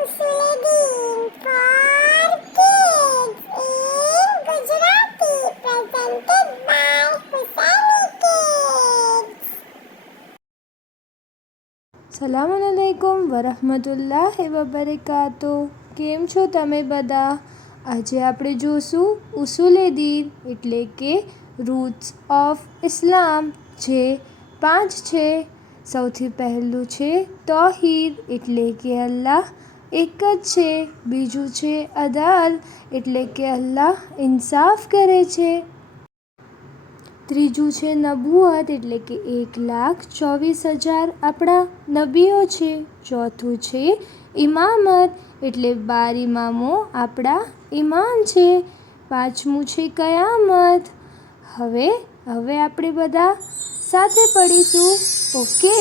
Usuludin for Kids in Gujarati, presented by Hussaini Kids. સલામુન અલૈકુમ વરહમતુલ્લાહિ વબરકાતો. કેમ છો તમે બધા? આજે આપણે જોશું ઉસૂલે દીન એટલે કે રૂટ્સ ઓફ ઇસ્લામ, જે 5 છે. સૌથી પહેલું છે તૌહીદ એટલે કે અલ્લાહ એક જ છે. બીજું છે અદલ એટલે કે અલ્લાહ ઇન્સાફ કરે છે. ત્રીજું છે નબુવત એટલે કે 1,24,000 આપણા નબીઓ છે. ચોથું છે ઇમામત એટલે 12 ઇમામો આપણા ઇમામ છે. પાંચમું છે કયામત. હવે આપણે બધા સાથે પઢીશું. ઓકે.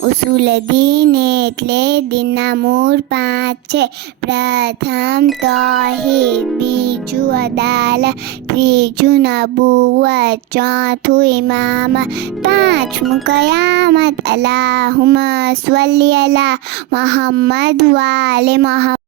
ઉસૂલ-એ-દીન એટલે દીનના મૂળ 5 છે. પ્રથમ તૌહીદ, બીજું અદાલત, ત્રીજું નબુવત, ચોથું ઇમામત, પાંચમું કયામત. અલ્લાહુમ્મા સલ્લી અલા મુહમ્મદ વ આલે મુહમ્મદ.